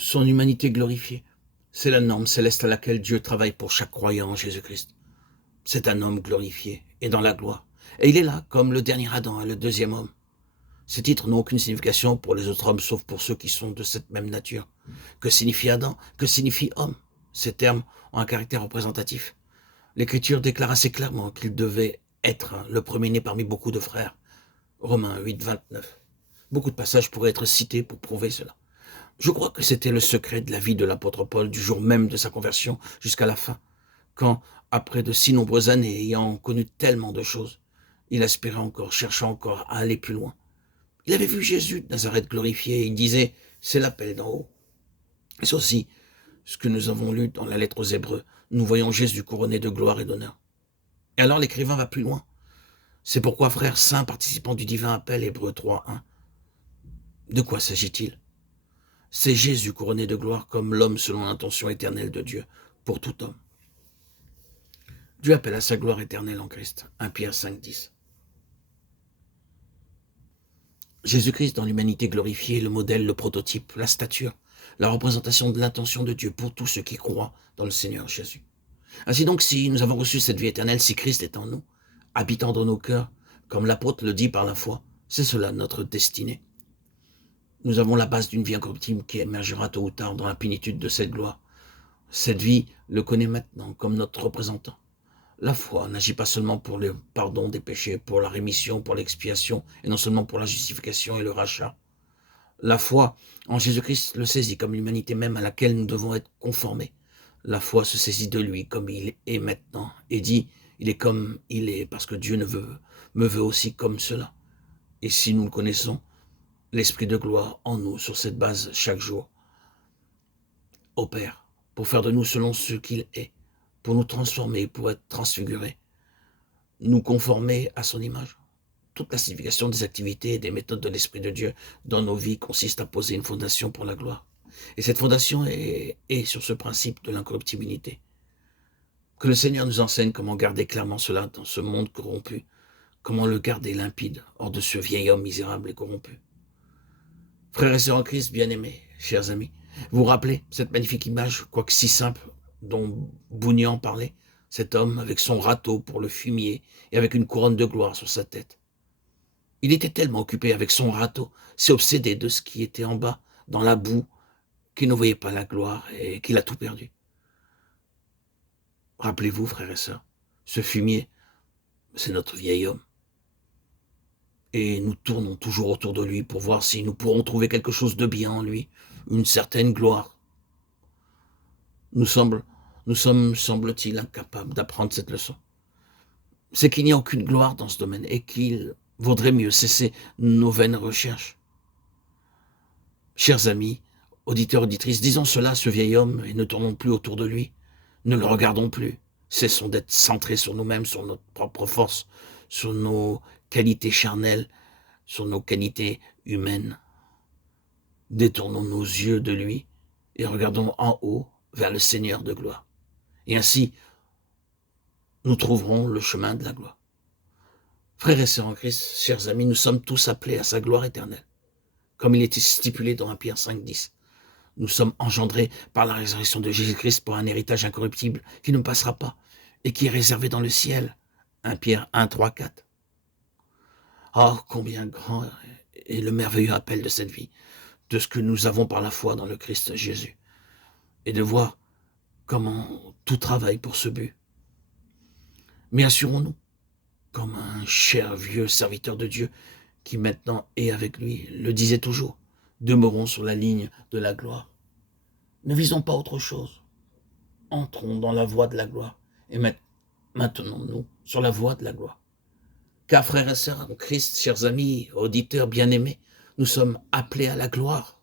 son humanité glorifiée. C'est la norme céleste à laquelle Dieu travaille pour chaque croyant en Jésus-Christ. C'est un homme glorifié et dans la gloire. Et il est là comme le dernier Adam et le deuxième homme. Ces titres n'ont aucune signification pour les autres hommes, sauf pour ceux qui sont de cette même nature. Que signifie Adam? Que signifie homme? Ces termes ont un caractère représentatif. L'Écriture déclare assez clairement qu'il devait être le premier-né parmi beaucoup de frères. Romains 8, 29. Beaucoup de passages pourraient être cités pour prouver cela. Je crois que c'était le secret de la vie de l'apôtre Paul du jour même de sa conversion jusqu'à la fin, quand, après de si nombreuses années, ayant connu tellement de choses, il aspirait encore, cherchant encore à aller plus loin. Il avait vu Jésus de Nazareth glorifié et il disait « c'est l'appel d'en haut ». Et c'est aussi ce que nous avons lu dans la lettre aux Hébreux. Nous voyons Jésus couronné de gloire et d'honneur. Et alors l'écrivain va plus loin. C'est pourquoi, frères saints, participants du divin appel, Hébreux 3, 1. De quoi s'agit-il? C'est Jésus couronné de gloire comme l'homme selon l'intention éternelle de Dieu pour tout homme. Dieu appelle à sa gloire éternelle en Christ. 1 Pierre 5, 10. Jésus-Christ dans l'humanité glorifiée, le modèle, le prototype, la stature, la représentation de l'intention de Dieu pour tous ceux qui croient dans le Seigneur Jésus. Ainsi donc, si nous avons reçu cette vie éternelle, si Christ est en nous, habitant dans nos cœurs, comme l'apôtre le dit par la foi, c'est cela notre destinée. Nous avons la base d'une vie incorruptible qui émergera tôt ou tard dans la plénitude de cette gloire. Cette vie le connaît maintenant comme notre représentant. La foi n'agit pas seulement pour le pardon des péchés, pour la rémission, pour l'expiation, et non seulement pour la justification et le rachat. La foi en Jésus-Christ le saisit comme l'humanité même à laquelle nous devons être conformés. La foi se saisit de lui comme il est maintenant et dit « il est comme il est parce que Dieu me veut aussi comme cela ». Et si nous le connaissons, l'Esprit de gloire en nous sur cette base chaque jour opère pour faire de nous selon ce qu'il est, pour nous transformer, pour être transfigurés, nous conformer à son image. Toute la signification des activités et des méthodes de l'Esprit de Dieu dans nos vies consiste à poser une fondation pour la gloire. Et cette fondation est sur ce principe de l'incorruptibilité. Que le Seigneur nous enseigne comment garder clairement cela dans ce monde corrompu, comment le garder limpide hors de ce vieil homme misérable et corrompu. Frères et sœurs en Christ, bien-aimés, chers amis, vous vous rappelez cette magnifique image, quoique si simple, dont Bougnan parlait, cet homme avec son râteau pour le fumier et avec une couronne de gloire sur sa tête. Il était tellement occupé avec son râteau, si obsédé de ce qui était en bas, dans la boue, qu'il ne voyait pas la gloire et qu'il a tout perdu. Rappelez-vous, frères et sœurs, ce fumier, c'est notre vieil homme. Et nous tournons toujours autour de lui pour voir si nous pourrons trouver quelque chose de bien en lui, une certaine gloire. Nous sommes, semble-t-il, incapables d'apprendre cette leçon. C'est qu'il n'y a aucune gloire dans ce domaine et qu'il vaudrait mieux cesser nos vaines recherches. Chers amis, auditeurs, auditrices, disons cela à ce vieil homme et ne tournons plus autour de lui. Ne le regardons plus. Cessons d'être centrés sur nous-mêmes, sur notre propre force, sur nos qualités charnelles, sur nos qualités humaines. Détournons nos yeux de lui et regardons en haut vers le Seigneur de gloire. Et ainsi, nous trouverons le chemin de la gloire. Frères et sœurs en Christ, chers amis, nous sommes tous appelés à sa gloire éternelle, comme il était stipulé dans 1 Pierre 5, 10. Nous sommes engendrés par la résurrection de Jésus-Christ pour un héritage incorruptible qui ne passera pas et qui est réservé dans le ciel. 1 Pierre 1, 3, 4. Oh, combien grand est le merveilleux appel de cette vie, de ce que nous avons par la foi dans le Christ Jésus, et de voir comment tout travaille pour ce but. Mais assurons-nous, comme un cher vieux serviteur de Dieu qui maintenant est avec lui, le disait toujours, demeurons sur la ligne de la gloire. Ne visons pas autre chose. Entrons dans la voie de la gloire et maintenons-nous sur la voie de la gloire. Car frères et sœurs en Christ, chers amis, auditeurs bien-aimés, nous sommes appelés à la gloire.